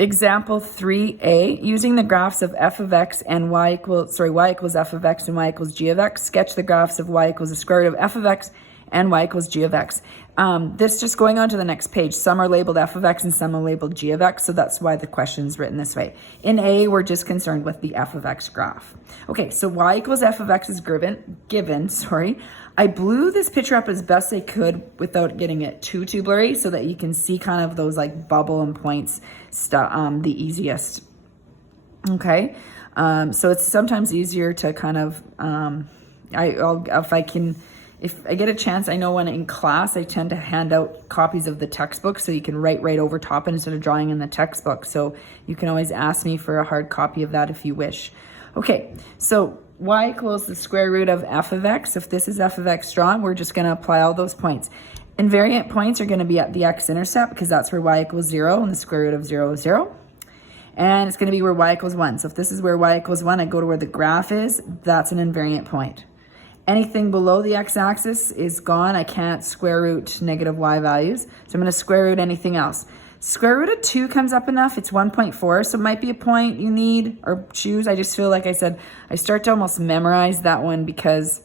Example 3a, using the graphs of f of x and y equals f of x and y equals g of x, sketch the graphs of y equals the square root of f of x and y equals g of x. This just going on to the next page. Some are labeled f of x and some are labeled g of x, so that's why the question is written this way. In A, we're just concerned with the f of x graph. Okay, so y equals f of x is given. I blew this picture up as best I could without getting it too blurry so that you can see kind of those like bubble and points stuff the easiest. Okay, so it's sometimes easier to kind of, if I get a chance, I know when in class, I tend to hand out copies of the textbook so you can write right over top it instead of drawing in the textbook. So you can always ask me for a hard copy of that if you wish. Okay, so y equals the square root of f of x. If this is f of x strong, we're just going to apply all those points. Invariant points are going to be at the x-intercept because that's where y equals 0 and the square root of 0 is 0. And it's going to be where y equals 1. So if this is where y equals 1, I go to where the graph is. That's an invariant point. Anything below the x-axis is gone. I can't square root negative y values. So I'm going to square root anything else. Square root of 2 comes up enough. It's 1.4, so it might be a point you need or choose. I just feel like I said, I start to almost memorize that one because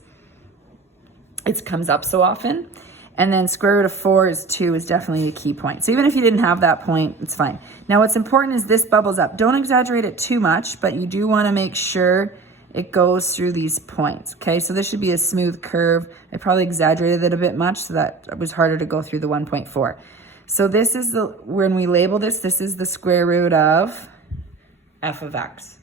it comes up so often. And then square root of 4 is 2 is definitely a key point. So even if you didn't have that point, it's fine. Now what's important is this bubbles up. Don't exaggerate it too much, but you do want to make sure it goes through these points. Okay, so this should be a smooth curve. I probably exaggerated it a bit much, so that it was harder to go through the 1.4. So this is when we label this is the square root of f of x.